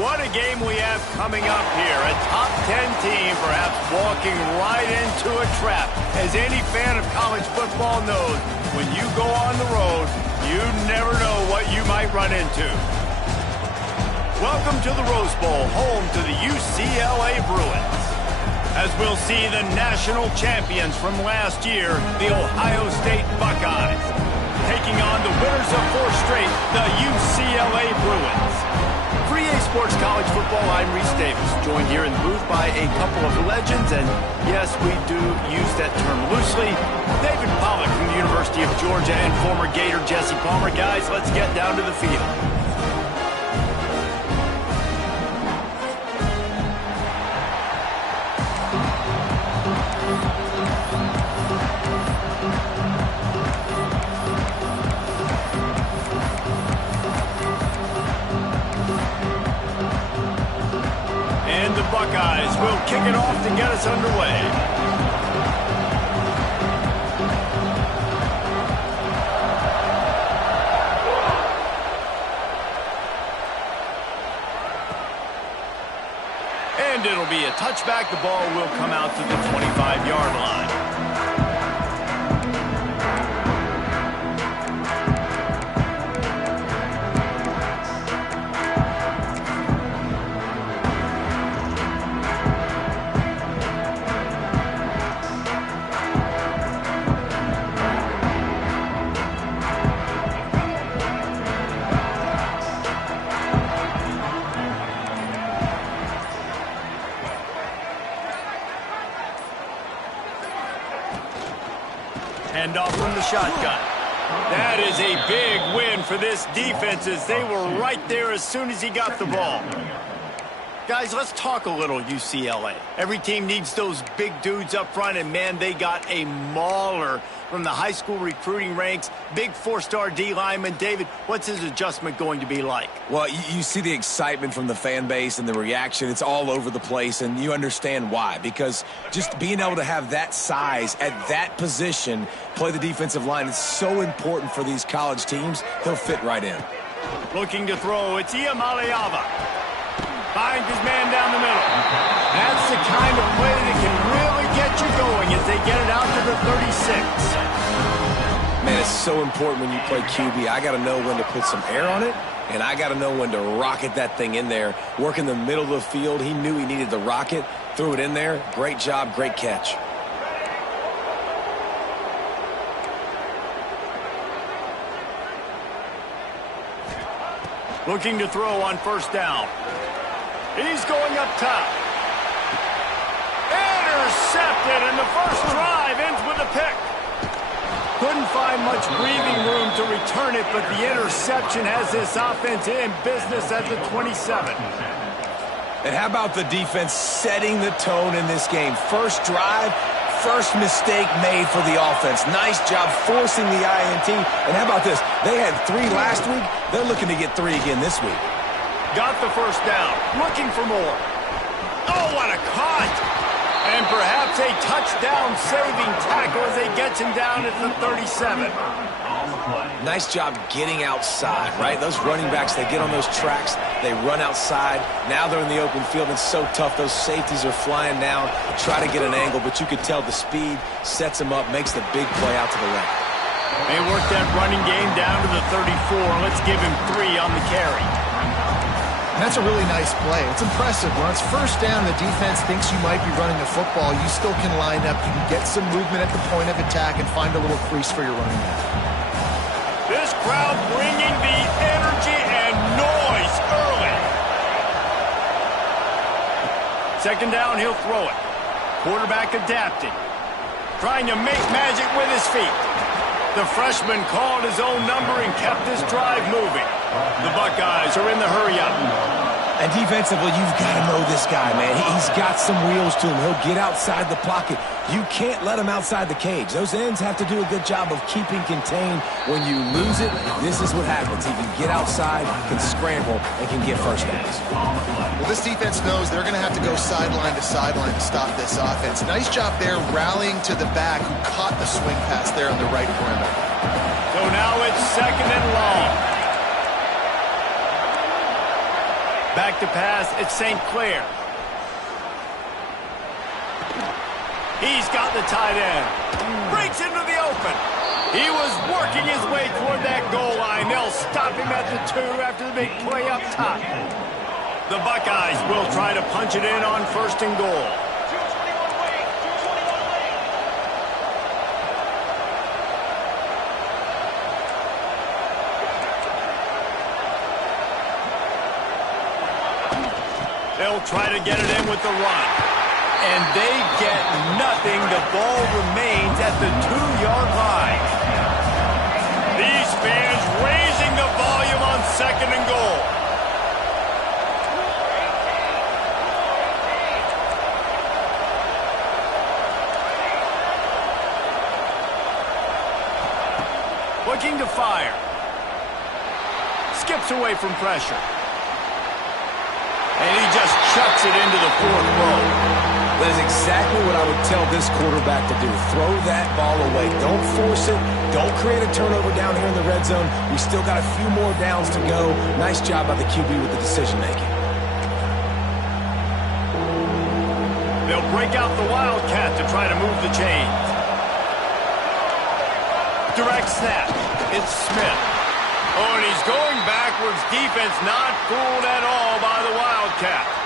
What a game we have coming up here. A top 10 team perhaps walking right into a trap. As any fan of college football knows, when you go on the road, you never know what you might run into. Welcome to the Rose Bowl, home to the UCLA Bruins. As we'll see the national champions from last year, the Ohio State Buckeyes, taking on the winners of 4 straight, the UCLA Bruins. For EA Sports College Football, I'm Reese Davis, joined here in the booth by a couple of legends, and yes, we do use that term loosely. David Pollack from the University of Georgia and former Gator Jesse Palmer. Guys, let's get down to the field. Buckeyes will kick it off to get us underway. And it'll be a touchback. The ball will come out to the 25-yard line. Handoff from the shotgun. That is a big win for this defense as they were right there as soon as he got the ball. Guys, let's talk a little UCLA. Every team needs those big dudes up front, and man, they got a mauler from the high school recruiting ranks. Big 4-star D lineman. David, what's his adjustment going to be like? Well, you see the excitement from the fan base and the reaction. It's all over the place, and you understand why. Because just being able to have that size at that position, play the defensive line, is so important for these college teams. He'll fit right in. Looking to throw, it's Iamaleava. Finds his man down the middle. That's the kind of play that can really get you going as they get it out to the 36. Man, it's so important when you play QB. I got to know when to put some air on it, and I got to know when to rocket that thing in there. Work in the middle of the field. He knew he needed the rocket, threw it in there. Great job, great catch. Looking to throw on first down. He's going up top. Intercepted, and the first drive ends with a pick. Couldn't find much breathing room to return it, but the interception has this offense in business at the 27. And how about the defense setting the tone in this game? First drive, first mistake made for the offense. Nice job forcing the INT. And how about this? They had 3 last week. They're looking to get 3 again this week. Got the first down. Looking for more. Oh, what a cut! And perhaps a touchdown-saving tackle as they get him down at the 37. Nice job getting outside, right? Those running backs, they get on those tracks, they run outside. Now they're in the open field. It's so tough. Those safeties are flying down, try to get an angle, but you could tell the speed sets them up, makes the big play out to the left. They work that running game down to the 34. Let's give him 3 on the carry. That's a really nice play. It's impressive. When it's first down, the defense thinks you might be running the football. You still can line up. You can get some movement at the point of attack and find a little crease for your running back. This crowd bringing the energy and noise early. Second down, he'll throw it. Quarterback adapting. Trying to make magic with his feet. The freshman called his own number and kept this drive moving. The Buckeyes are in the hurry-up. And defensively, you've got to know this guy, man. He's got some wheels to him. He'll get outside the pocket. You can't let him outside the cage. Those ends have to do a good job of keeping contained. When you lose it, this is what happens. He can get outside, can scramble, and can get first downs. Well, this defense knows they're going to have to go sideline to sideline to stop this offense. Nice job there rallying to the back who caught the swing pass there on the right perimeter. So now it's second and long. Back back to pass. It's St. Clair. He's got the tight end. Breaks into the open. He was working his way toward that goal line. They'll stop him at the 2 after the big play up top. The Buckeyes will try to punch it in on 1st and goal. They'll try to get it in with the run. And they get nothing. The ball remains at the 2-yard line. These fans raising the volume on 2nd and goal. Looking to fire. Skips away from pressure. And he just chucks it into the 4th row. That is exactly what I would tell this quarterback to do. Throw that ball away. Don't force it. Don't create a turnover down here in the red zone. We still got a few more downs to go. Nice job by the QB with the decision-making. They'll break out the Wildcat to try to move the chains. Direct snap. It's Smith. Oh, and he's going backwards. Defense not fooled at all by the Wildcat.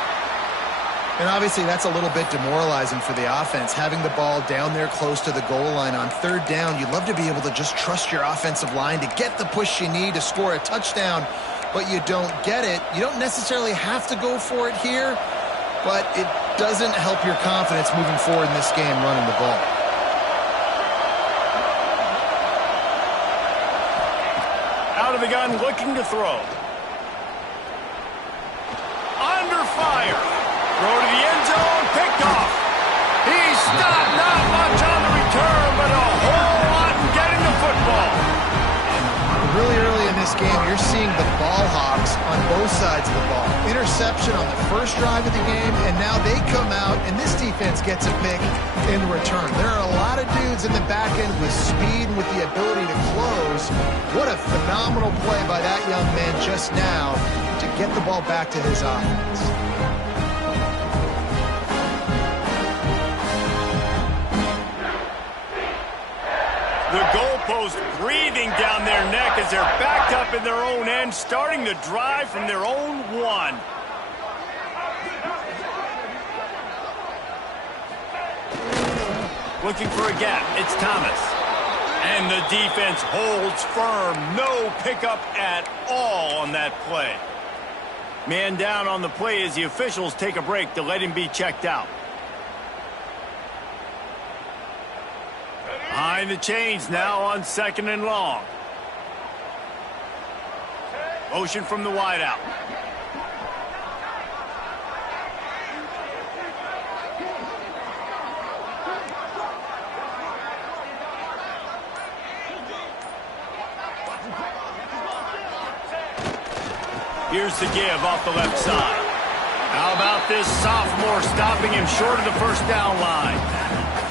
And obviously that's a little bit demoralizing for the offense. Having the ball down there close to the goal line on 3rd down, you'd love to be able to just trust your offensive line to get the push you need to score a touchdown, but you don't get it. You don't necessarily have to go for it here, but it doesn't help your confidence moving forward in this game running the ball. Out of the gun, looking to throw. Under fire. Throw to the end zone, picked off. He stopped, not much on the return, but a whole lot in getting the football. Really early in this game, you're seeing the ball hawks on both sides of the ball. Interception on the first drive of the game, and now they come out, and this defense gets a pick in return. There are a lot of dudes in the back end with speed and with the ability to close. What a phenomenal play by that young man just now to get the ball back to his offense. The goalpost breathing down their neck as they're backed up in their own end, starting the drive from their own 1. Looking for a gap. It's Thomas. And the defense holds firm. No pickup at all on that play. Man down on the play as the officials take a break to let him be checked out. Behind the chains now on 2nd and long. Motion from the wideout. Here's the give off the left side. How about this sophomore stopping him short of the 1st down line?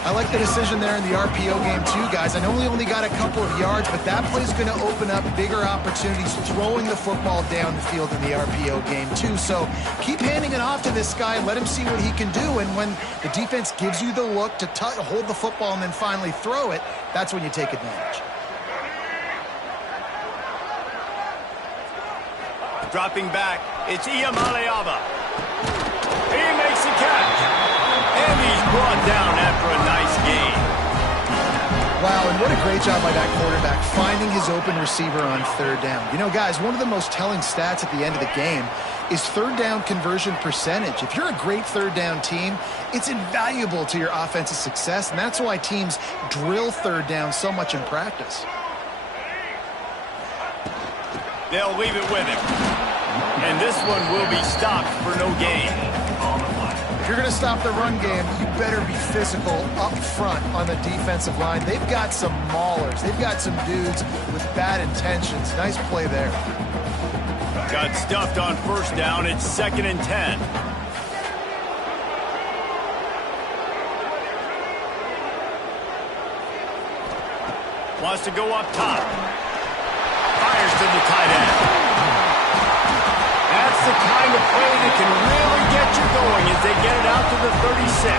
I like the decision there in the RPO game too, guys. I know he only got a couple of yards, but that play's going to open up bigger opportunities throwing the football down the field in the RPO game too. So keep handing it off to this guy. Let him see what he can do. And when the defense gives you the look to hold the football and then finally throw it, that's when you take advantage. Dropping back, it's Iamaleava. He makes the catch. And he's brought down after a nice gain. Wow, and what a great job by that quarterback finding his open receiver on 3rd down. You know, guys, one of the most telling stats at the end of the game is 3rd down conversion percentage. If you're a great 3rd down team, it's invaluable to your offensive success, and that's why teams drill 3rd down so much in practice. They'll leave it with him. And this one will be stopped for no gain. If you're going to stop the run game, you better be physical up front on the defensive line. They've got some maulers. They've got some dudes with bad intentions. Nice play there. Got stuffed on 1st down. It's 2nd and 10. Wants to go up top. Fires to the tight end. That's the kind of play that to the 36.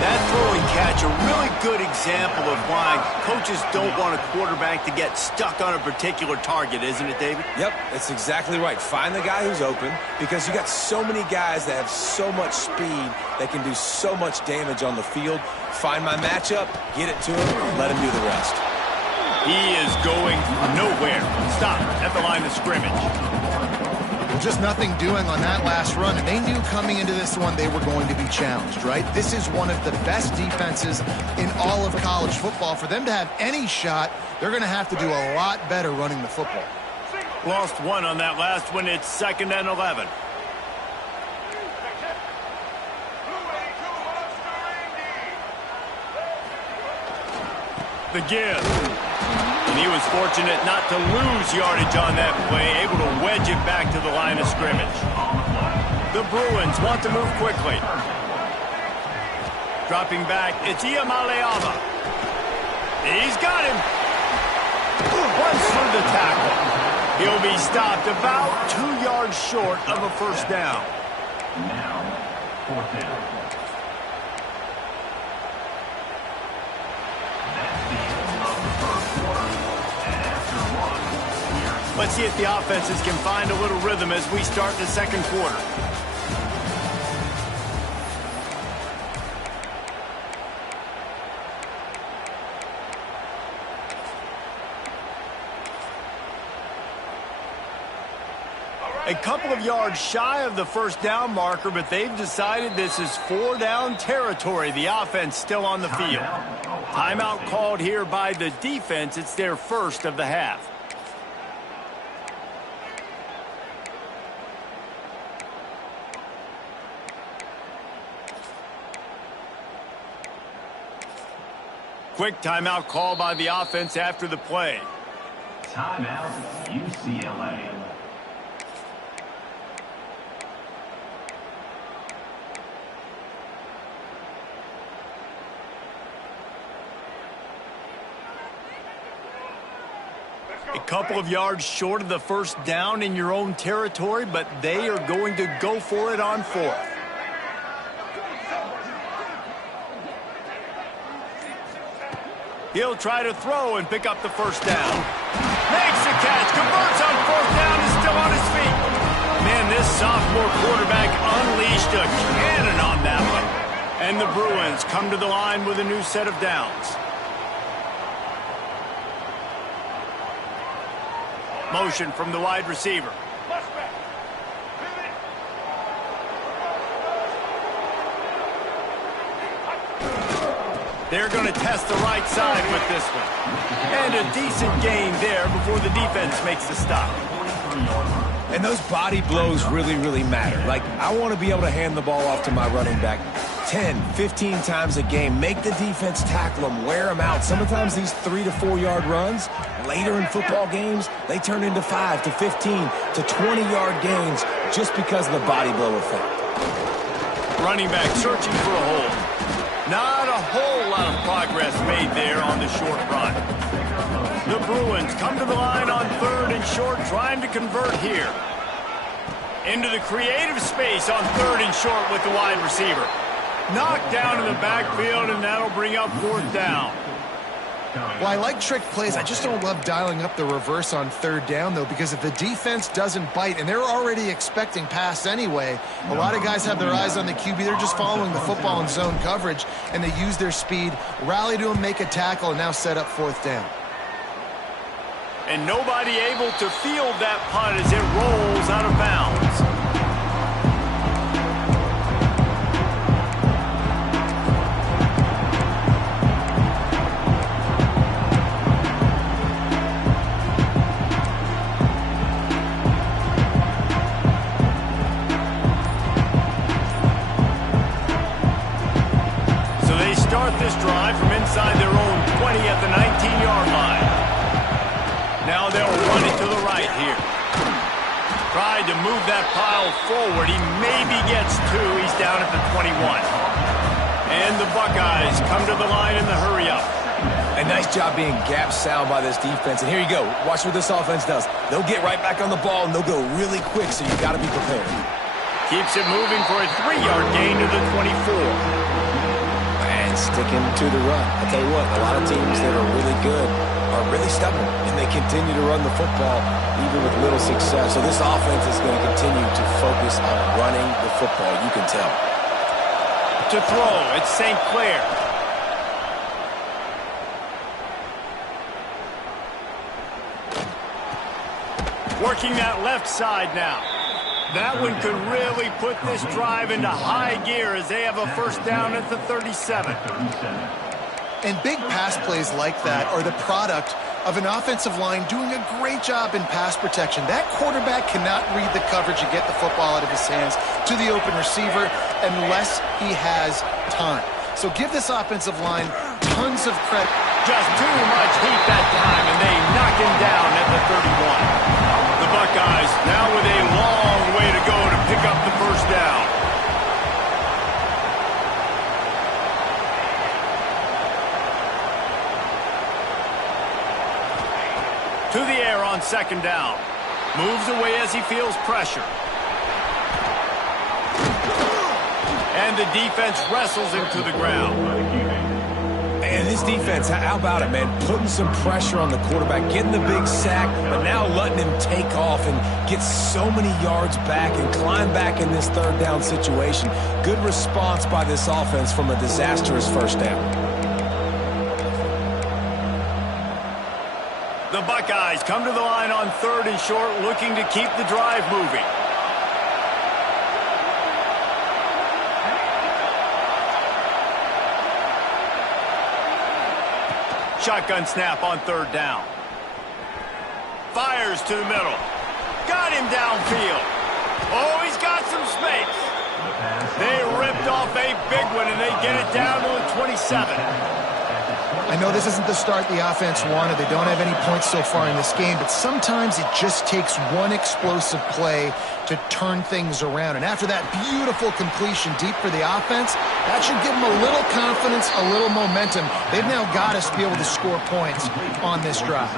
That throwing catch, a really good example of why coaches don't want a quarterback to get stuck on a particular target, isn't it, David? Yep, that's exactly right. Find the guy who's open, because you got so many guys that have so much speed that can do so much damage on the field. Find my matchup, get it to him, let him do the rest. He is going nowhere. Stop at the line of scrimmage. Just nothing doing on that last run, and they knew coming into this one they were going to be challenged, right? This is one of the best defenses in all of college football. For them to have any shot, they're going to have to do a lot better running the football. Lost one on that last one. It's 2nd and 11. The give. And he was fortunate not to lose yardage on that play, able to wedge it back to the line of scrimmage. The Bruins want to move quickly. Dropping back, it's Iamaleava. He's got him. Runs through the tackle. He'll be stopped about 2 yards short of a first down. Now, 4th down. Let's see if the offenses can find a little rhythm as we start the second quarter. A couple of yards shy of the first down marker, but they've decided this is 4-down territory. The offense still on the field. Timeout called here by the defense. It's their first of the half. Quick timeout call by the offense after the play. Timeout, UCLA. A couple of yards short of the first down in your own territory, but they are going to go for it on 4th. He'll try to throw and pick up the first down. Makes the catch, converts on 4th down, is still on his feet. Man, this sophomore quarterback unleashed a cannon on that one. And the Bruins come to the line with a new set of downs. Motion from the wide receiver. They're going to test the right side with this one. And a decent gain there before the defense makes the stop. And those body blows really, really matter. Like, I want to be able to hand the ball off to my running back 10, 15 times a game. Make the defense tackle them, wear them out. Sometimes these 3 to 4 yard runs, later in football games, they turn into 5 to 15 to 20 yard gains just because of the body blow effect. Running back searching for a hole. Not a whole lot of progress made there on the short run. The Bruins come to the line on 3rd and short, trying to convert here. Into the creative space on 3rd and short with the wide receiver. Knocked down in the backfield, and that'll bring up 4th down. Well, I like trick plays. I just don't love dialing up the reverse on 3rd down, though, because if the defense doesn't bite, and they're already expecting pass anyway, a lot of guys have their eyes on the QB. They're just following the football in zone coverage, and they use their speed, rally to him, make a tackle, and now set up 4th down. And nobody able to field that punt as it rolls out of bounds. This drive from inside their own 20 at the 19-yard line. Now they'll run it to the right here. Tried to move that pile forward. He maybe gets 2. He's down at the 21. And the Buckeyes come to the line in the hurry-up. A nice job being gap sound by this defense. And here you go. Watch what this offense does. They'll get right back on the ball, and they'll go really quick, so you got to be prepared. Keeps it moving for a 3-yard gain to the 24. And sticking to the run. I tell you what, a lot of teams that are really good are really stubborn, and they continue to run the football even with little success. So this offense is going to continue to focus on running the football. You can tell. To throw, it's St. Clair. Working that left side now. That one could really put this drive into high gear as they have a first down at the 37. And big pass plays like that are the product of an offensive line doing a great job in pass protection. That quarterback cannot read the coverage and get the football out of his hands to the open receiver unless he has time. So give this offensive line tons of credit. Just too much heat that time, and they knock him down at the 31. The Buckeyes now with a long way to go to pick up the first down. To the air on second down. Moves away as he feels pressure. And the defense wrestles him to the ground. And this defense, how about it, man? Putting some pressure on the quarterback, getting the big sack, but now letting him take off and get so many yards back and climb back in this third down situation. Good response by this offense from a disastrous first down. The Buckeyes come to the line on third and short, looking to keep the drive moving. Shotgun snap on third down. Fires to the middle. Got him downfield. Oh, he's got some space. They ripped off a big one, and they get it down to the 27. I know this isn't the start the offense wanted. They don't have any points so far in this game, but sometimes it just takes one explosive play to turn things around. And after that beautiful completion deep for the offense, that should give them a little confidence, a little momentum. They've now got us to be able to score points on this drive.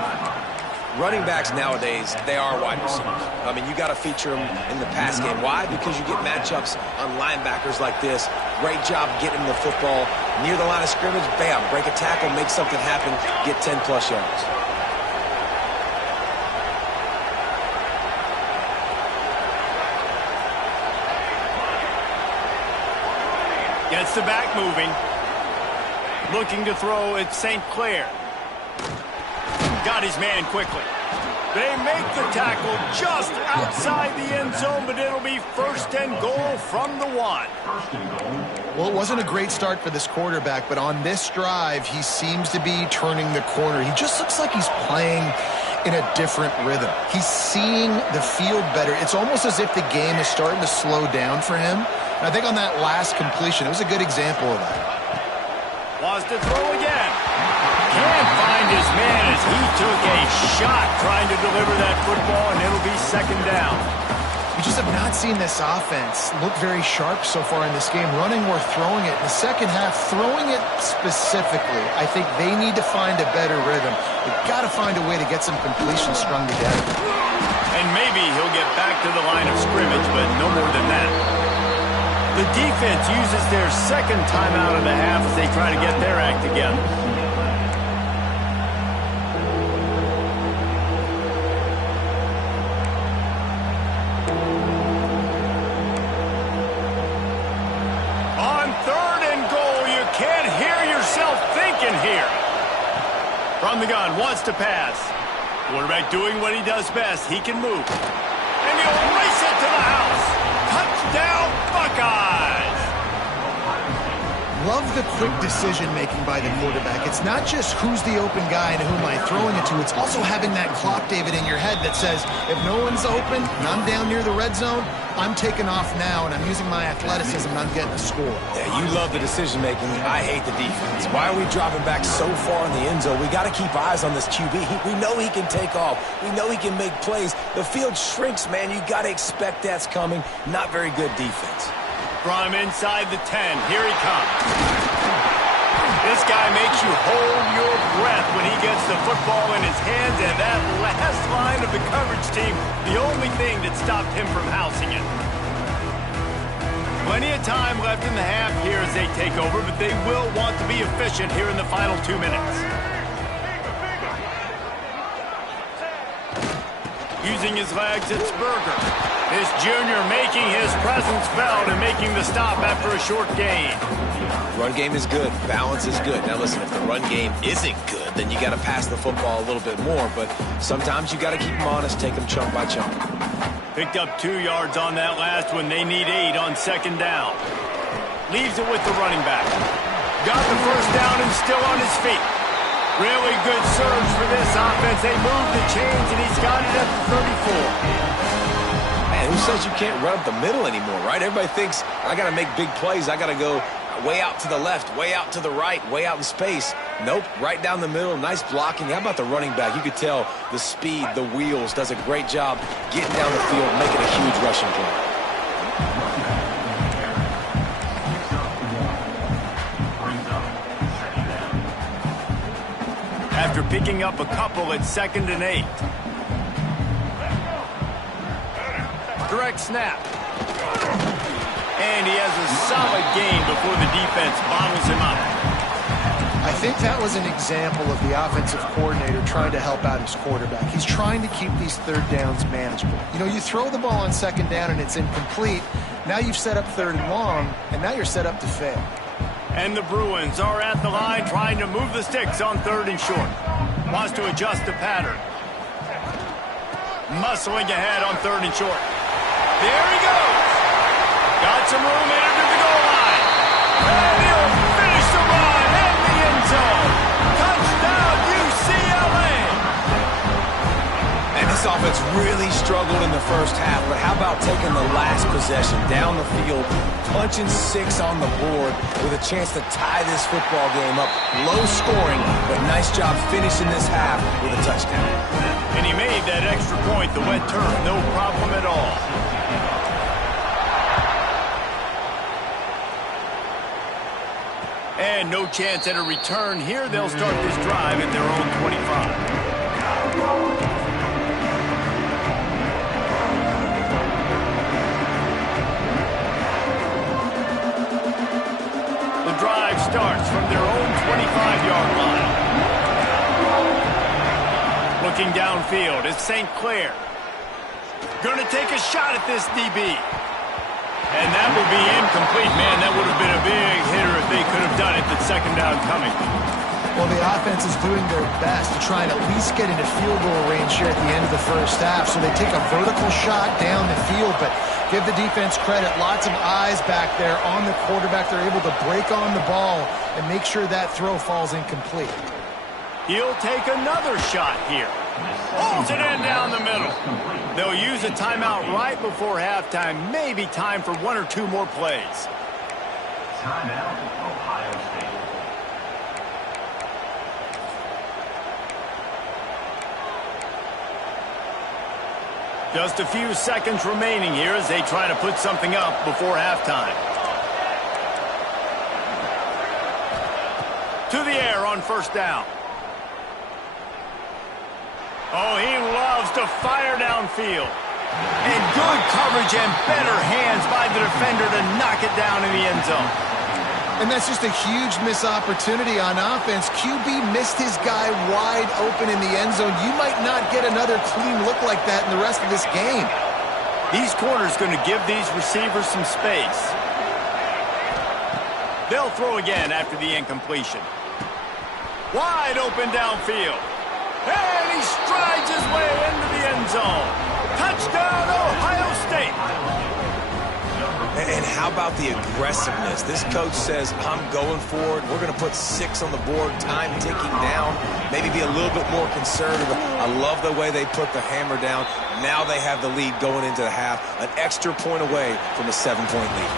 Running backs nowadays, they are wide receivers. I mean, you got to feature them in the pass game. Why? Because you get matchups on linebackers like this. Great job getting the football near the line of scrimmage. Bam, break a tackle, make something happen, get 10-plus yards. Gets the back moving. Looking to throw at St. Clair. Got his man quickly. They make the tackle just outside the end zone, but it'll be first and goal from the 1. Well, it wasn't a great start for this quarterback, but on this drive, he seems to be turning the corner. He just looks like he's playing in a different rhythm. He's seeing the field better. It's almost as if the game is starting to slow down for him. And I think on that last completion, it was a good example of that. Wants to throw again. Can't find his man as he took a shot trying to deliver that football, and it'll be second down. We just have not seen this offense look very sharp so far in this game, running or throwing it. In the second half, throwing it specifically, I think they need to find a better rhythm. They've got to find a way to get some completions strung together. And maybe he'll get back to the line of scrimmage, but no more than that. The defense uses their second timeout of the half as they try to get their act together. From the gun, wants to pass. Quarterback doing what he does best. He can move. And he'll race it to the house. Touchdown, Buckeyes! Love the quick decision-making by the quarterback. It's not just who's the open guy and who am I throwing it to. It's also having that clock, David, in your head that says, if no one's open and I'm down near the red zone, I'm taking off now and I'm using my athleticism and I'm getting a score. Yeah, you love the decision-making. I hate the defense. Why are we dropping back so far in the end zone? We got to keep eyes on this QB. We know he can take off. We know he can make plays. The field shrinks, man. You got to expect that's coming. Not very good defense. From inside the 10, here he comes. This guy makes you hold your breath when he gets the football in his hands, and that last line of the coverage team, the only thing that stopped him from housing it. Plenty of time left in the half here as they take over, but they will want to be efficient here in the final 2 minutes. Using his legs, it's Berger. This junior making his presence felt and making the stop after a short gain. Run game is good. Balance is good. Now listen, if the run game isn't good, then you got to pass the football a little bit more. But sometimes you got to keep them honest, take them chunk by chunk. Picked up 2 yards on that last one. They need 8 on second down. Leaves it with the running back. Got the first down and still on his feet. Really good surge for this offense. They move the chains, and he's got it at the 34. Man, who says you can't run up the middle anymore, right? Everybody thinks, I got to make big plays. I got to go way out to the left, way out to the right, way out in space. Nope, right down the middle. Nice blocking. How about the running back? You could tell the speed, the wheels, does a great job getting down the field, making a huge rushing play. After picking up a couple at 2nd and 8. Direct snap. And he has a solid gain before the defense bottles him up. I think that was an example of the offensive coordinator trying to help out his quarterback. He's trying to keep these third downs manageable. You know, you throw the ball on second down and it's incomplete. Now you've set up 3rd and long, and now you're set up to fail. And the Bruins are at the line trying to move the sticks on 3rd and short. Wants to adjust the pattern. Muscling ahead on 3rd and short. There he goes. Got some room entered to the goal line. And he'll finish the run in the end zone. Touchdown, UCLA. And this offense really struggled in the first half, but how about taking the last possession down the field, punching 6 on the board with a chance to tie this football game up. Low scoring, but nice job finishing this half with a touchdown. And he made that extra point, the wet turf, no problem at all. And no chance at a return here. They'll start this drive at their own 25. The drive starts from their own 25-yard line. Looking downfield, it's St. Clair. Going to take a shot at this DB. And that will be incomplete. Man, that would have been a big hitter if they could have done it. That second down coming. Well, the offense is doing their best to try and at least get into field goal range here at the end of the first half. So they take a vertical shot down the field, but give the defense credit. Lots of eyes back there on the quarterback. They're able to break on the ball and make sure that throw falls incomplete. He'll take another shot here. Holds it in down the middle. They'll use a timeout right before halftime. Maybe time for 1 or 2 more plays. Timeout, Ohio State. Just a few seconds remaining here as they try to put something up before halftime. To the air on first down. Oh, he loves to fire downfield. And good coverage and better hands by the defender to knock it down in the end zone. And that's just a huge missed opportunity on offense. QB missed his guy wide open in the end zone. You might not get another clean look like that in the rest of this game. These corners going to give these receivers some space. They'll throw again after the incompletion. Wide open downfield. And he strides his way into the end zone. Touchdown, Ohio State. And how about the aggressiveness? This coach says, I'm going for it. We're going to put 6 on the board, time ticking down, maybe be a little bit more conservative. I love the way they put the hammer down. Now they have the lead going into the half, an extra point away from a 7-point lead.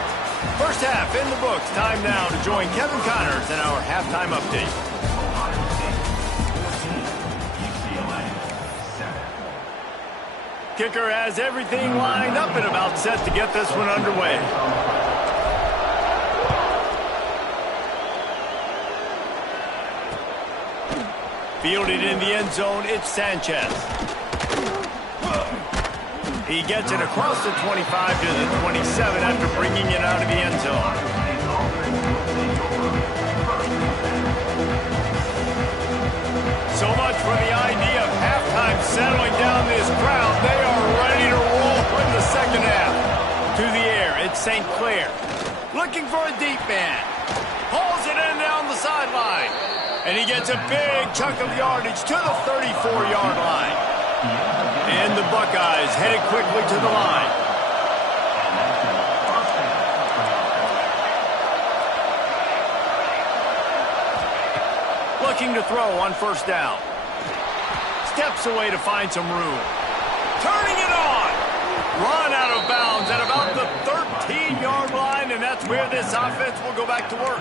First half in the books. Time now to join Kevin Connors in our halftime update. Kicker has everything lined up and about set to get this one underway. Fielded in the end zone, it's Sanchez. He gets it across the 25 to the 27 after bringing it out of the end zone. So much for the idea of halftime settling down this crowd. They are ready to roll in the second half. To the air, it's St. Clair. Looking for a deep man. Hauls it in down the sideline. And he gets a big chunk of yardage to the 34-yard line. And the Buckeyes headed quickly to the line. Looking to throw on first down. Steps away to find some room. Turning it on. Run out of bounds at about the 13-yard line, and that's where this offense will go back to work.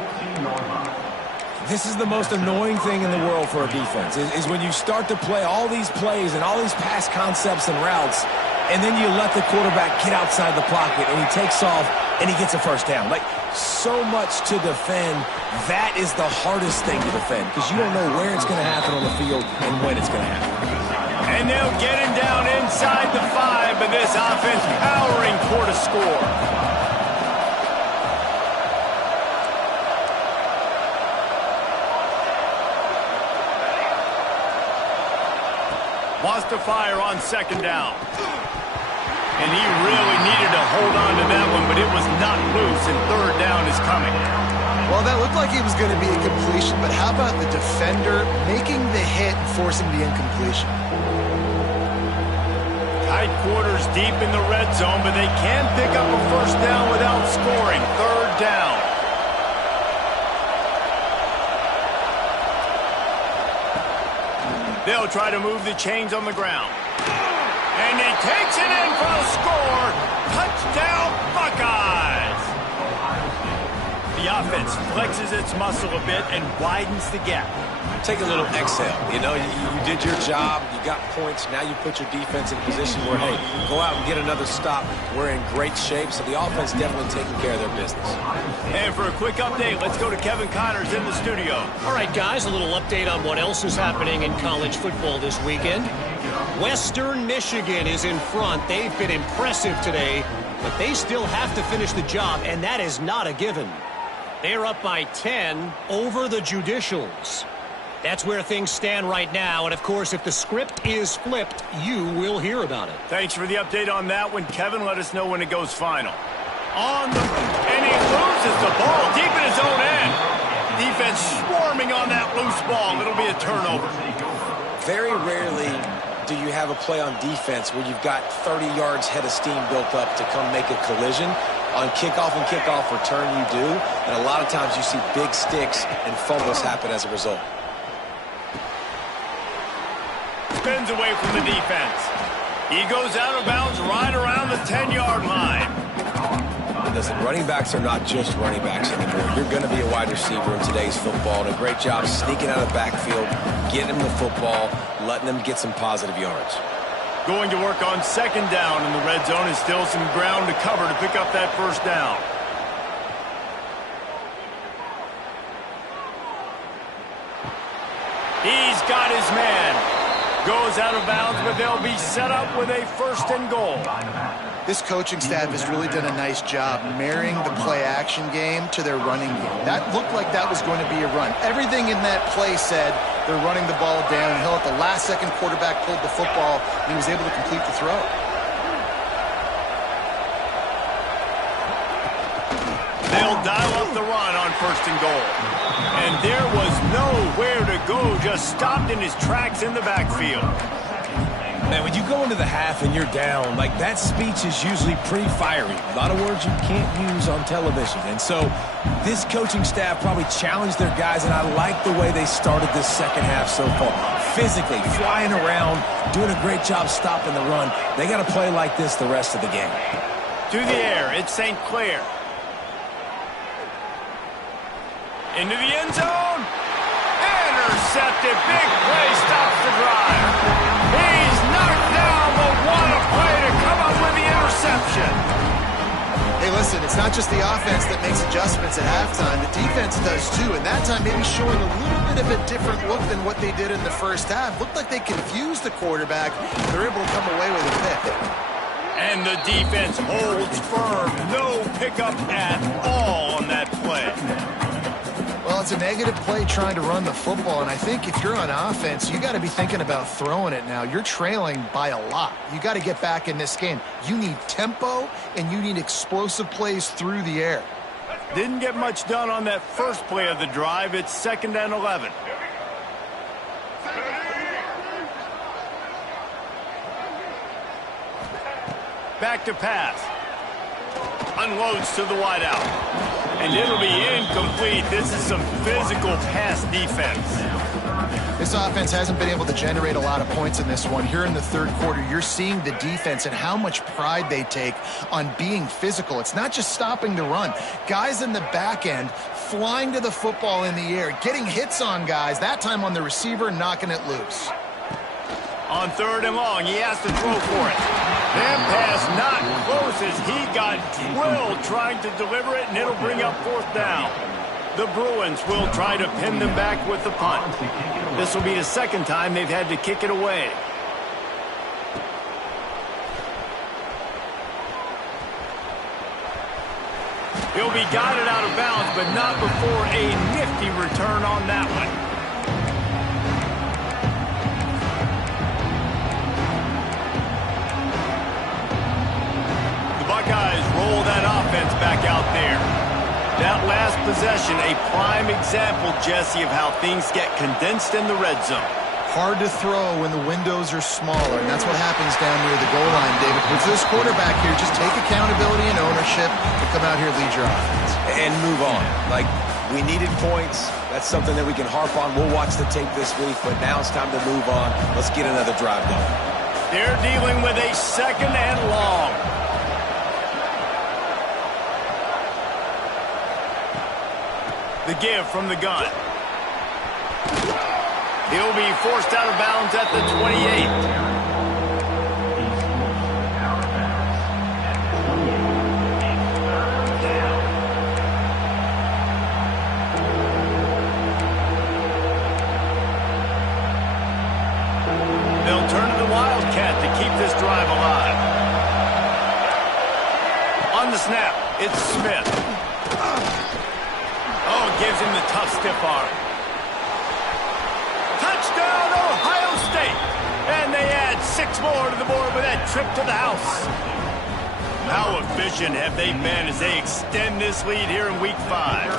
This is the most annoying thing in the world for a defense, is when you start to play all these plays and all these pass concepts and routes, and then you let the quarterback get outside the pocket, and he takes off, and he gets a first down. Like, so much to defend. That is the hardest thing to defend, because you don't know where it's going to happen on the field and when it's going to happen. And they'll get him down inside the 5, but this offense powering toward a score. Wants to fire on second down. And he really needed to hold on to that one, but it was not loose, and third down is coming. Well, that looked like it was going to be a completion, but how about the defender making the hit and forcing the incompletion? Tight quarters deep in the red zone, but they can pick up a first down without scoring. Third down. They'll try to move the chains on the ground. And he takes it in for the score. Touchdown, Buckeyes! The offense flexes its muscle a bit and widens the gap. Take a little exhale. You know, you did your job. You got points. Now you put your defense in a position where, hey, go out and get another stop. We're in great shape, so the offense definitely taking care of their business. And for a quick update, let's go to Kevin Connors in the studio. All right, guys, a little update on what else is happening in college football this weekend. Western Michigan is in front. They've been impressive today, but they still have to finish the job, and that is not a given. They're up by 10 over the Judicials. That's where things stand right now, and of course, if the script is flipped, you will hear about it. Thanks for the update on that one, Kevin. Let us know when it goes final. And he loses the ball deep in his own end. Defense swarming on that loose ball. It'll be a turnover. Very rarely do you have a play on defense where you've got 30 yards head of steam built up to come make a collision. On kickoff and kickoff return, you do. And a lot of times you see big sticks and fumbles happen as a result. Spins away from the defense. He goes out of bounds right around the 10-yard line. Listen, running backs are not just running backs anymore. You're going to be a wide receiver in today's football, and a great job sneaking out of the backfield, getting them the football, letting them get some positive yards. Going to work on second down in the red zone is still some ground to cover to pick up that first down. He's got his man. Goes out of bounds, but they'll be set up with a first and goal. This coaching staff has really done a nice job marrying the play-action game to their running game. That looked like that was going to be a run. Everything in that play said they're running the ball downhill. At the last second, quarterback pulled the football, and he was able to complete the throw. They'll dial up the run on first and goal. And there was nowhere to go, just stopped in his tracks in the backfield. Man, when you go into the half and you're down, like, that speech is usually pretty fiery. A lot of words you can't use on television. And so this coaching staff probably challenged their guys, and I like the way they started this second half so far. Physically, flying around, doing a great job stopping the run. They got to play like this the rest of the game. To the air, it's St. Clair. Into the end zone. Intercepted. Big play stops the drive. He's knocked down, but what a play to come up with the interception. Hey, listen, it's not just the offense that makes adjustments at halftime. The defense does too, and that time maybe showing a little bit of a different look than what they did in the first half. Looked like they confused the quarterback. They're able to come away with a pick. And the defense holds firm. No pickup at all on that play. Well, it's a negative play trying to run the football, and I think if you're on offense, you got to be thinking about throwing it now. You're trailing by a lot. You got to get back in this game. You need tempo, and you need explosive plays through the air. Didn't get much done on that first play of the drive. It's 2nd and 11. Back to pass. Unloads to the wideout. And it'll be incomplete. This is some physical pass defense. This offense hasn't been able to generate a lot of points in this one. Here in the third quarter, you're seeing the defense and how much pride they take on being physical. It's not just stopping the run. Guys in the back end flying to the football in the air, getting hits on guys, that time on the receiver, knocking it loose. On 3rd and long, he has to throw for it. That pass not close as he got drilled trying to deliver it, and it'll bring up 4th down. The Bruins will try to pin them back with the punt. This will be the 2nd time they've had to kick it away. He'll be guided out of bounds, but not before a nifty return on that one. Buckeyes roll that offense back out there. That last possession, a prime example, Jesse, of how things get condensed in the red zone. Hard to throw when the windows are smaller, and that's what happens down near the goal line, David. With this quarterback here, just take accountability and ownership and come out here and lead your offense. And move on. Like, we needed points. That's something that we can harp on. We'll watch the tape this week, but now it's time to move on. Let's get another drive going. They're dealing with a 2nd and long. The give from the gun. He'll be forced out of bounds at the 28. They'll turn to the Wildcat to keep this drive alive. On the snap, it's Smith. Oh, gives him the tough stiff arm. Touchdown, Ohio State! And they add 6 more to the board with that trip to the house. How efficient have they been as they extend this lead here in Week 5?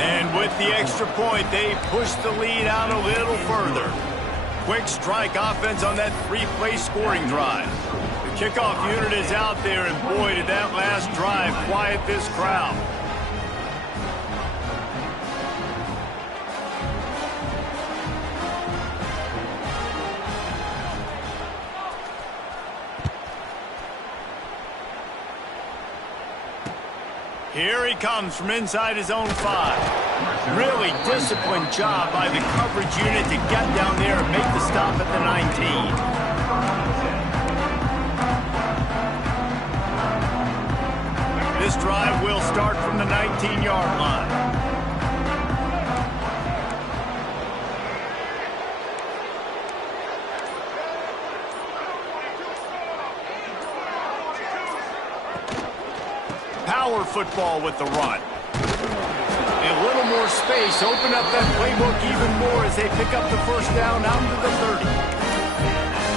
And with the extra point, they push the lead out a little further. Quick strike offense on that 3-play scoring drive. The kickoff unit is out there, and boy, did that last drive quiet this crowd. Here he comes from inside his own 5. Really disciplined job by the coverage unit to get down there and make the stop at the 19. This drive will start from the 19-yard line. Power football with the run. A little more space. Open up that playbook even more as they pick up the 1st down out to the 30.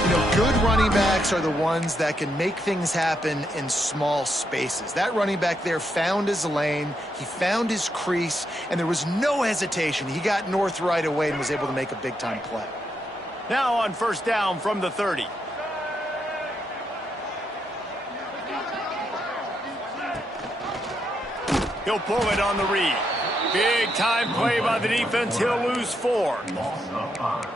You know, good running backs are the ones that can make things happen in small spaces. That running back there found his lane, he found his crease, and there was no hesitation. He got north right away and was able to make a big-time play. Now on 1st down from the 30. He'll pull it on the read. Big time play by the defense. He'll lose 4.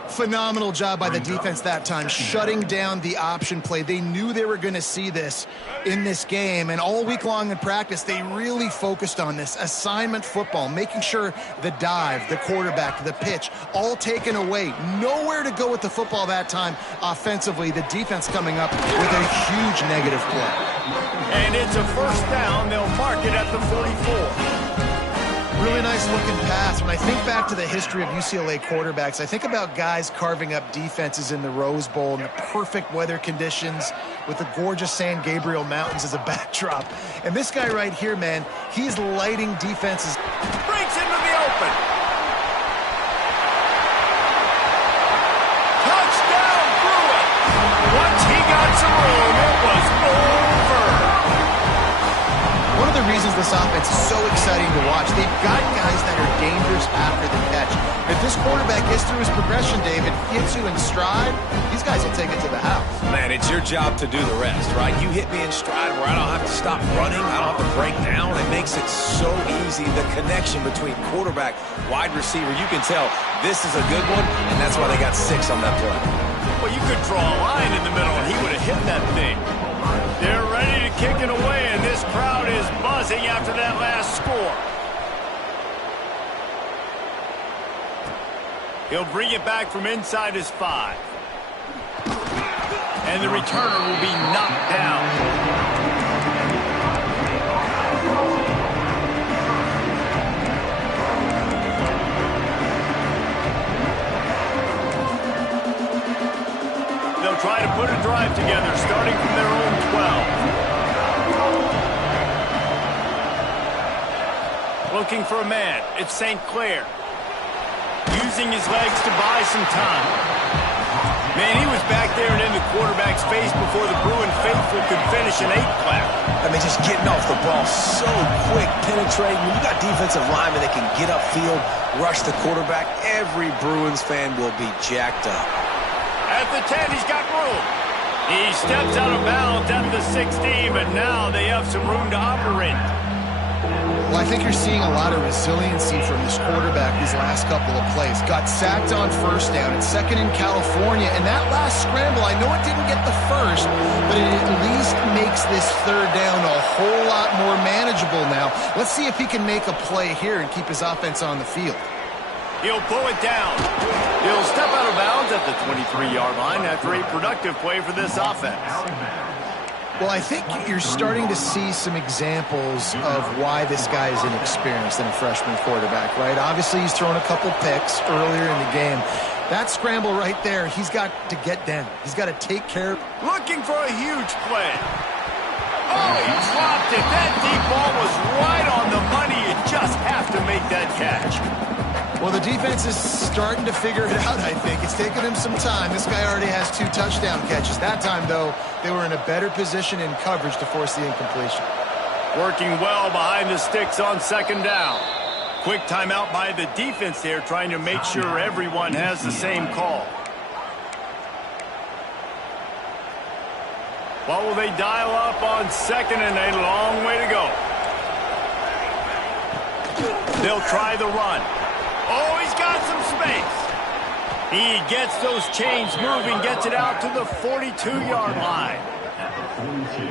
Phenomenal job by the defense that time, shutting down the option play. They knew they were going to see this in this game, and all week long in practice, they really focused on this assignment football, making sure the dive, the quarterback, the pitch, all taken away. Nowhere to go with the football that time offensively. The defense coming up with a huge negative play. And it's a 1st down. They'll mark it at the 44. Really nice looking pass. When I think back to the history of UCLA quarterbacks, I think about guys carving up defenses in the Rose Bowl in the perfect weather conditions with the gorgeous San Gabriel Mountains as a backdrop. And this guy right here, man, he's lighting defenses. Breaks into the open. Touchdown, Bruins. Once he got some room, it was over. One of the reasons this offense is so exciting to watch, they've got guys that are dangerous after the catch. If this quarterback gets through his progression, David, gets you in stride, these guys will take it to the house. Man, it's your job to do the rest, right? You hit me in stride where I don't have to stop running. I don't have to break down. It makes it so easy. The connection between quarterback, wide receiver, you can tell this is a good one, and that's why they got 6 on that play. Well, you could draw a line in the middle, and he would have hit that thing. They're ready to kick it away, and this crowd is buzzing after that last score. He'll bring it back from inside his 5. And the returner will be knocked down. They'll try to put a drive together, starting from their own 12. Looking for a man. It's St. Clair. Using his legs to buy some time. Man, he was back there and in the quarterback's face before the Bruin faithful could finish an 8-clap. I mean, just getting off the ball so quick, penetrating. When you got defensive linemen that can get upfield, rush the quarterback, every Bruins fan will be jacked up. At the 10, he's got room. He steps out of bounds at the 16, but now they have some room to operate. Well, I think you're seeing a lot of resiliency from this quarterback these last couple of plays. Got sacked on first down. It's second in California. And that last scramble, I know it didn't get the first, but it at least makes this third down a whole lot more manageable now. Let's see if he can make a play here and keep his offense on the field. He'll pull it down. He'll step out of bounds at the 23-yard line after a productive play for this offense. Well, I think you're starting to see some examples of why this guy is inexperienced in a freshman quarterback, right? Obviously, he's thrown a couple picks earlier in the game. That scramble right there, he's got to get down. He's got to take care of. Looking for a huge play. Oh, he dropped it. That deep ball was right on the money. You just have to make that catch. Well, the defense is starting to figure it out, I think. It's taken him some time. This guy already has 2 touchdown catches. That time, though, they were in a better position in coverage to force the incompletion. Working well behind the sticks on second down. Quick timeout by the defense there, trying to make sure everyone has the same call. What will they dial up on second and a long way to go? They'll try the run. Oh, he's got some space. He gets those chains moving, gets it out to the 42-yard line.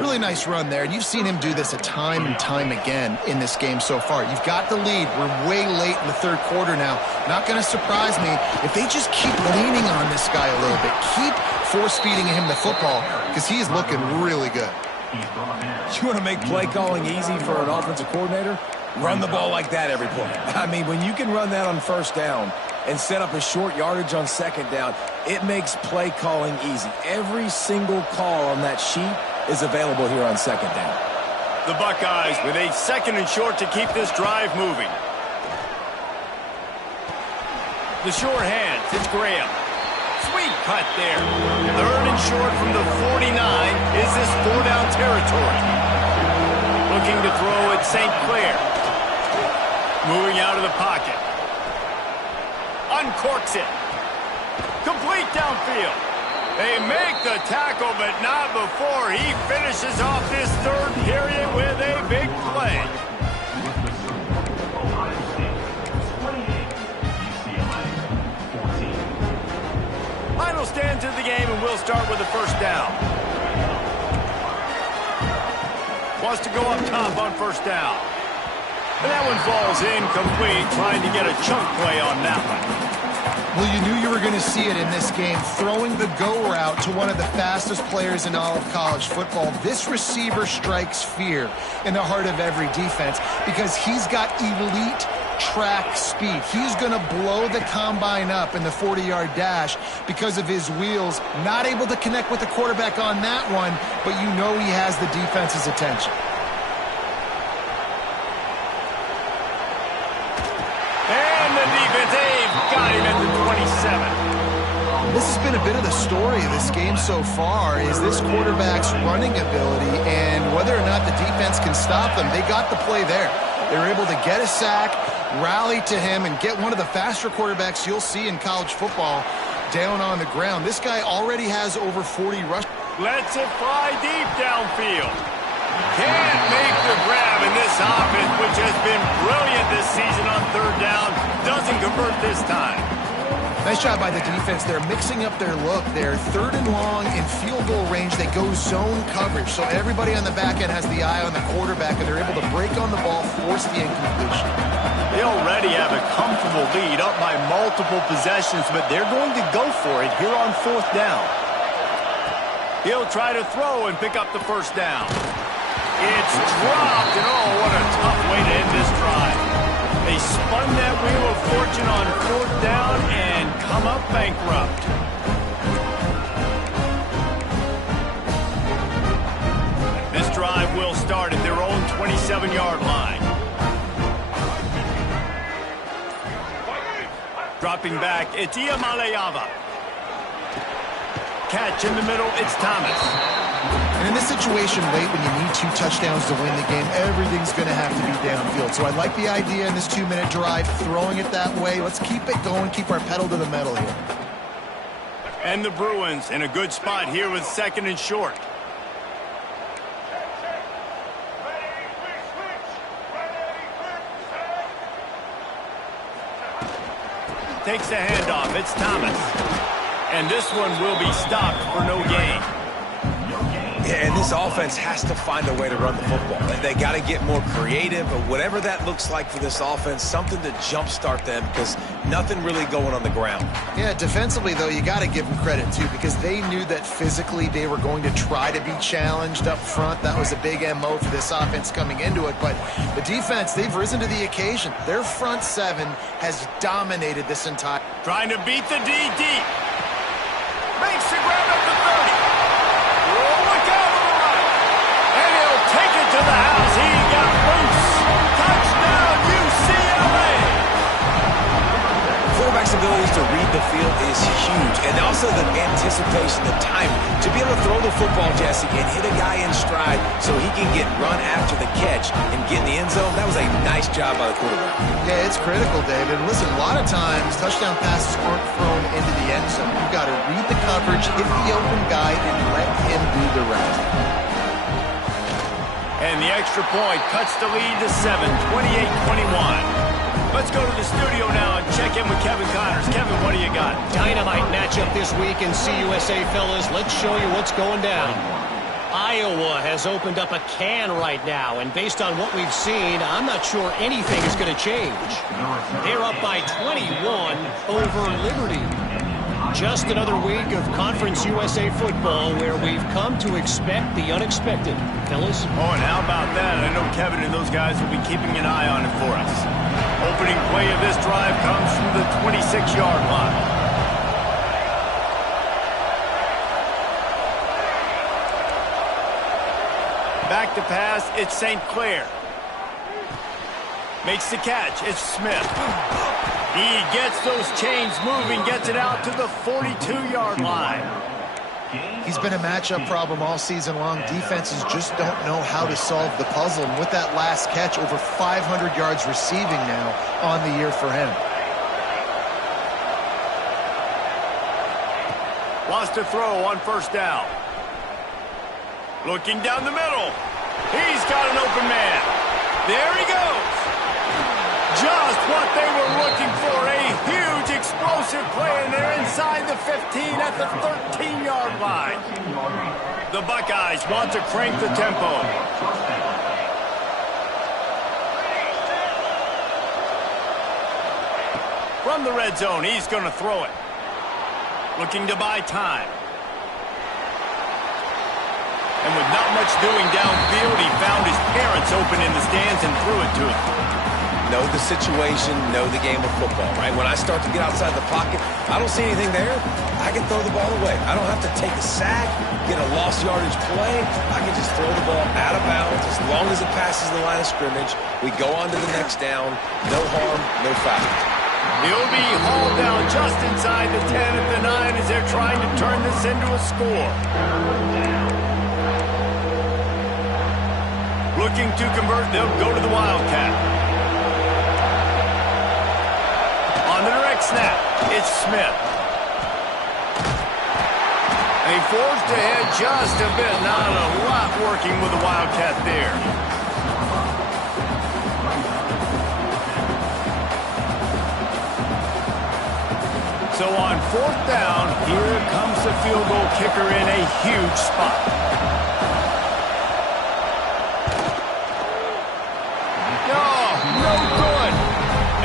Really nice run there, and you've seen him do this a time and time again in this game so far. You've got the lead. We're way late in the third quarter now. Not going to surprise me if they just keep leaning on this guy a little bit. Keep force-feeding him the football because he is looking really good. You want to make play calling easy for an offensive coordinator? Run the ball like that every play. I mean, when you can run that on first down and set up a short yardage on second down, it makes play calling easy. Every single call on that sheet is available here on second down. The Buckeyes with a second and short to keep this drive moving. The short hands, it's Graham. Sweet cut there. Third and short from the 49. Is this 4-down territory? Looking to throw at St. Clair. Moving out of the pocket. Uncorks it. Complete downfield. They make the tackle, but not before he finishes off this third period with a big play. Final stands of the game, and we'll start with the first down. Wants to go up top on first down. And that one falls incomplete, trying to get a chunk play on that one. Well, you knew you were going to see it in this game, throwing the go route to one of the fastest players in all of college football. This receiver strikes fear in the heart of every defense because he's got elite track speed. He's going to blow the combine up in the 40-yard dash because of his wheels. Not able to connect with the quarterback on that one, but you know he has the defense's attention. And the defense, they've got him at the 27. This has been a bit of the story of this game so far, is this quarterback's running ability and whether or not the defense can stop them. They got the play there. They were able to get a sack, rally to him, and get one of the faster quarterbacks you'll see in college football down on the ground. This guy already has over 40 rushes. Lets it fly deep downfield. Can't make the grab in this offense, which has been brilliant this season on third down. Doesn't convert this time. Nice job by the defense. They're mixing up their look. They're third and long in field goal range. They go zone coverage, so everybody on the back end has the eye on the quarterback, and they're able to break on the ball, force the incompletion. They already have a comfortable lead up by multiple possessions, but they're going to go for it here on fourth down. He'll try to throw and pick up the first down. It's dropped, and oh, what a tough way to end this drive. They spun that wheel of fortune on fourth down and come up bankrupt. This drive will start at their own 27-yard line. Dropping back, it's Iamaleava. Catch in the middle, it's Thomas. And in this situation late when you need 2 touchdowns to win the game, everything's going to have to be downfield. So I like the idea in this 2-minute drive, throwing it that way. Let's keep it going, keep our pedal to the metal here. And the Bruins in a good spot here with second and short. Takes the handoff, it's Thomas. And this one will be stopped for no gain. Yeah, and this offense has to find a way to run the football. They got to get more creative, but whatever that looks like for this offense, something to jumpstart them because nothing really going on the ground. Yeah, defensively, though, you got to give them credit, too, because they knew that physically they were going to try to be challenged up front. That was a big MO for this offense coming into it, but the defense, they've risen to the occasion. Their front seven has dominated this entire... Trying to beat the D deep. Makes the grab at the 30. Look out on the right. And he'll take it to the house. He got loose. Touchdown, UCLA. Quarterback's abilities to read the field is huge. And also the anticipation, the time to be able to throw the football, Jesse, and hit a guy in stride so he can get run after the catch and get in the end zone. That was a nice job by the quarterback. Yeah, it's critical, David. Listen, a lot of times touchdown passes aren't thrown into the end zone. You've got to read the coverage, hit the open guy, and let him do the rest. And the extra point cuts the lead to 7, 28-21. Let's go to the studio now and check in with Kevin Connors. Kevin, what do you got? Dynamite matchup this week in CUSA, fellas. Let's show you what's going down. Iowa has opened up a can right now, and based on what we've seen, I'm not sure anything is going to change. They're up by 21 over Liberty. Just another week of Conference USA football where we've come to expect the unexpected. Fellas? Oh, and how about that? I know Kevin and those guys will be keeping an eye on it for us. Opening play of this drive comes from the 26-yard line. Back to pass, it's St. Clair. Makes the catch, it's Smith. He gets those chains moving, gets it out to the 42-yard line. He's been a matchup problem all season long. Defenses just don't know how to solve the puzzle. And with that last catch, over 500 yards receiving now on the year for him. Lost a throw on first down. Looking down the middle. He's got an open man. There he goes. Just what they were looking for. A huge explosive play, and they're inside the 15 at the 13-yard line. The Buckeyes want to crank the tempo. From the red zone, he's going to throw it. Looking to buy time. And with not much doing downfield, he found his parents open in the stands and threw it to him. know the situation, know the game of football, right? When I start to get outside the pocket, I don't see anything there, I can throw the ball away. I don't have to take a sack, get a lost yardage play. I can just throw the ball out of bounds as long as it passes the line of scrimmage. We go on to the next down. No harm, no foul. He'll be hauled down just inside the 10 at the 9 as they're trying to turn this into a score. Looking to convert, they'll go to the Wildcat. On the direct snap, it's Smith. They forced ahead just a bit. Not a lot working with the Wildcat there. So on 4th down, here comes the field goal kicker in a huge spot. No good.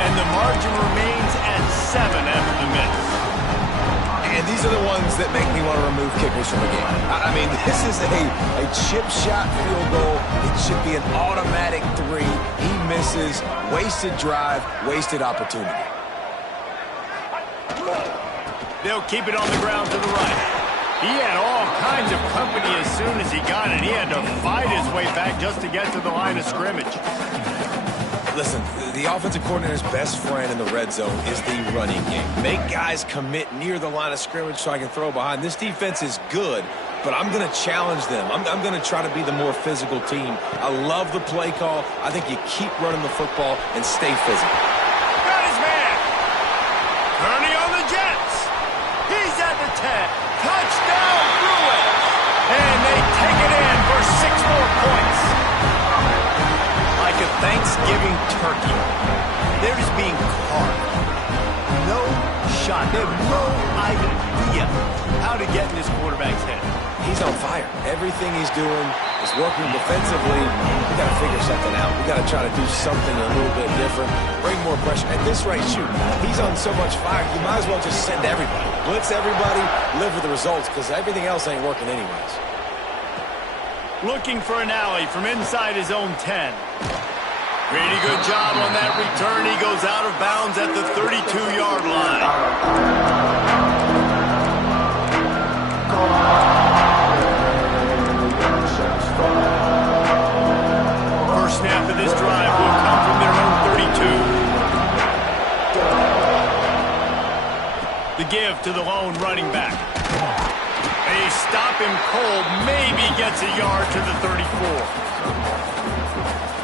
And the margin remains at 7 after the miss. And these are the ones that make me want to remove kickers from the game. I mean, this is a chip shot field goal. It should be an automatic 3. He misses. Wasted drive, wasted opportunity. They'll keep it on the ground to the right. He had all kinds of company as soon as he got it. He had to fight his way back just to get to the line of scrimmage. Listen, the offensive coordinator's best friend in the red zone is the running game. Make guys commit near the line of scrimmage so I can throw behind. This defense is good, but I'm going to challenge them. I'm going to try to be the more physical team. I love the play call. I think you keep running the football and stay physical. Got his man. Turning on the Jets. He's at the 10. Touchdown, Bruins. And they take it in for 6 more points. Like a Thanksgiving turkey. They're just being carved. No shot. They have no idea how to get in this quarterback's head. He's on fire. Everything he's doing is working defensively. We got to figure something out. We got to try to do something a little bit different. Bring more pressure. At this rate, shoot, he's on so much fire, you might as well just send everybody. Blitz everybody, live with the results, because everything else ain't working anyways. Looking for an alley from inside his own 10. Pretty good job on that return. He goes out of bounds at the 32-yard line. First snap of this drive will come from their own 32. The give to the lone running back. They stop him cold, maybe gets a yard to the 34.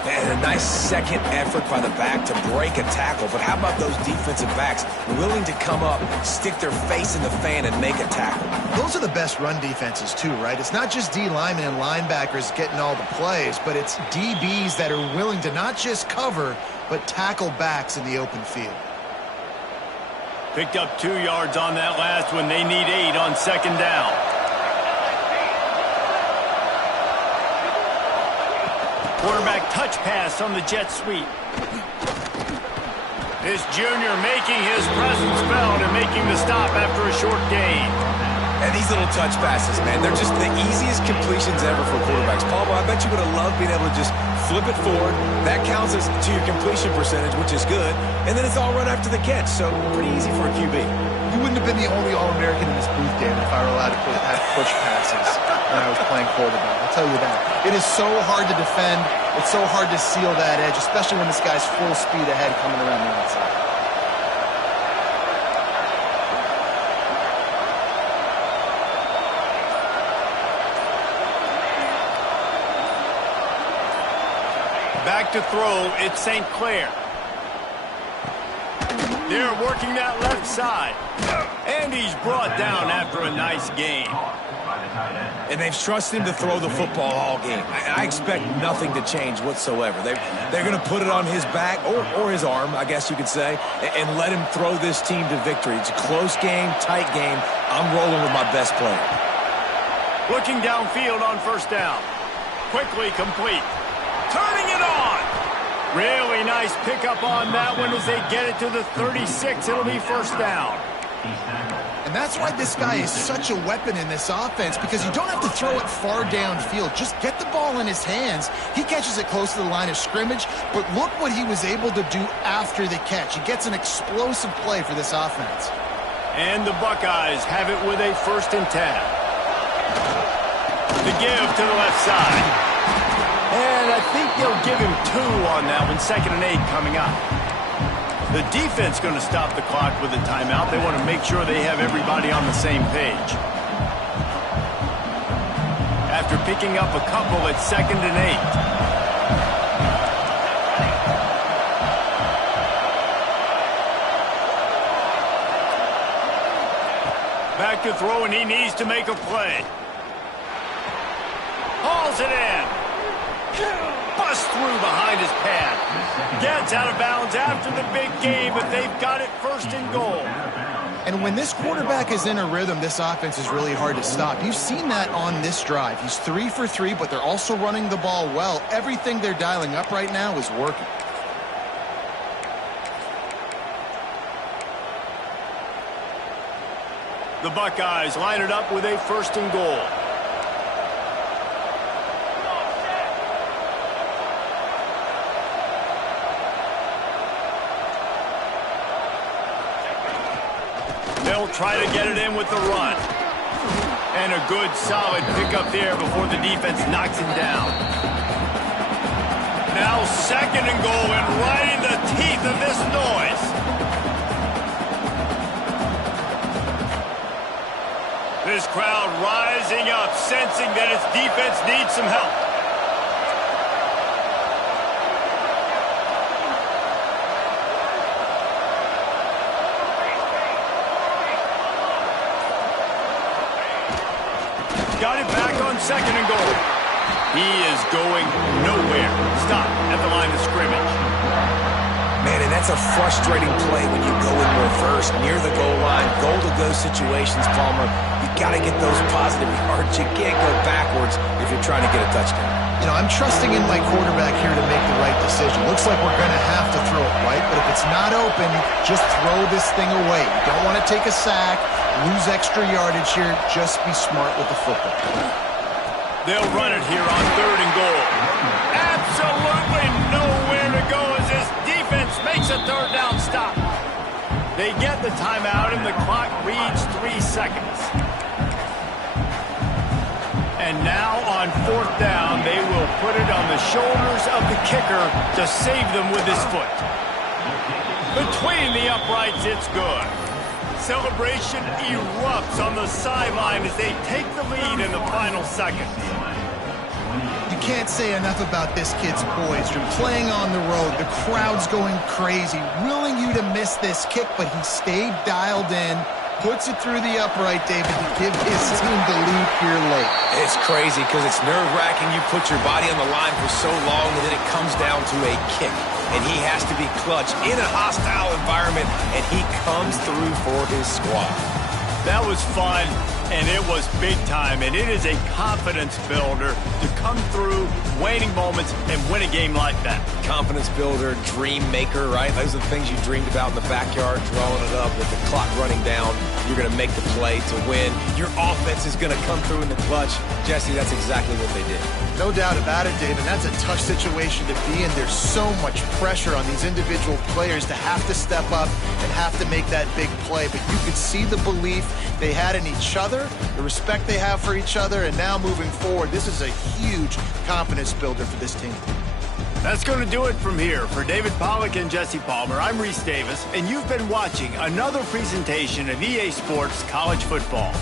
And a nice second effort by the back to break a tackle. But how about those defensive backs willing to come up, stick their face in the fan, and make a tackle? Those are the best run defenses, too, right? It's not just D linemen and linebackers getting all the plays, but it's DBs that are willing to not just cover, but tackle backs in the open field. Picked up 2 yards on that last one. They need 8 on 2nd down. Quarterback touch pass on the jet sweep. This junior making his presence felt and making the stop after a short gain. And these little touch passes, man, they're just the easiest completions ever for quarterbacks. Palmer, I bet you would have loved being able to just flip it forward. That counts as to your completion percentage, which is good. And then it's all run after the catch, so pretty easy for a QB. You wouldn't have been the only All-American in this booth, David, if I were allowed to have push passes when I was playing quarterback. I'll tell you that. It is so hard to defend. It's so hard to seal that edge, especially when this guy's full speed ahead coming around the outside. Back to throw, it's St. Clair. They're working that left side. And he's brought down after a nice game. And they've trusted him to throw the football all game. I expect nothing to change whatsoever. They're going to put it on his back, or his arm, I guess you could say, and let him throw this team to victory. It's a close game, tight game. I'm rolling with my best player. Looking downfield on 1st down. Quickly complete. Turning it on. Really nice pickup on that one as they get it to the 36. It'll be 1st down. And And that's why this guy is such a weapon in this offense, because you don't have to throw it far downfield. Just get the ball in his hands. He catches it close to the line of scrimmage, but look what he was able to do after the catch. He gets an explosive play for this offense. And the Buckeyes have it with a 1st and 10. The give to the left side. And I think they'll give him 2 on that one. 2nd and 8 coming up. The defense going to stop the clock with a timeout. They want to make sure they have everybody on the same page. After picking up a couple, it's 2nd and 8. Back to throw, and he needs to make a play. Hauls it in. Bust through behind his pad. Gets out of bounds after the big game, but they've got it 1st and goal. And when this quarterback is in a rhythm, this offense is really hard to stop. You've seen that on this drive. He's 3 for 3, but they're also running the ball well. Everything they're dialing up right now is working. The Buckeyes line it up with a 1st and goal. They'll try to get it in with the run. And a good, solid pickup there before the defense knocks him down. Now 2nd and goal, and right in the teeth of this noise. This crowd rising up, sensing that its defense needs some help. Got it back on 2nd and goal. He is going nowhere. Stop at the line of scrimmage. Man, and that's a frustrating play when you go in reverse near the goal line. Goal-to-go situations, Palmer. You got to get those positive yards. You can't go backwards if you're trying to get a touchdown. You know, I'm trusting in my quarterback here to make the right decision. Looks like we're going to have to throw it right, but if it's not open, just throw this thing away. You don't want to take a sack, lose extra yardage here. Just be smart with the football. They'll run it here on 3rd and goal. Absolutely nowhere to go as this defense makes a 3rd down stop. They get the timeout, and the clock reads 3 seconds. And now on 4th down, they will put it on the shoulders of the kicker to save them with his foot. Between the uprights, it's good. Celebration erupts on the sideline as they take the lead in the final seconds. You can't say enough about this kid's poise. You're playing on the road. The crowd's going crazy, willing you to miss this kick, but he stayed dialed in, puts it through the upright, David, to give his team the lead here late. It's crazy because it's nerve-wracking. You put your body on the line for so long, and then it comes down to a kick. And he has to be clutch in a hostile environment, and he comes through for his squad. That was fun, and it was big time, and it is a confidence builder to come through waning moments and win a game like that. Confidence builder, dream maker, right? Those are the things you dreamed about in the backyard, drawing it up with the clock running down. You're going to make the play to win. Your offense is going to come through in the clutch. Jesse, that's exactly what they did. No doubt about it, David. That's a tough situation to be in. There's so much pressure on these individual players to have to step up and have to make that big play. But you could see the belief they had in each other, the respect they have for each other, and now moving forward, this is a huge confidence builder for this team. That's going to do it from here. For David Pollack and Jesse Palmer, I'm Reese Davis, and you've been watching another presentation of EA Sports College Football.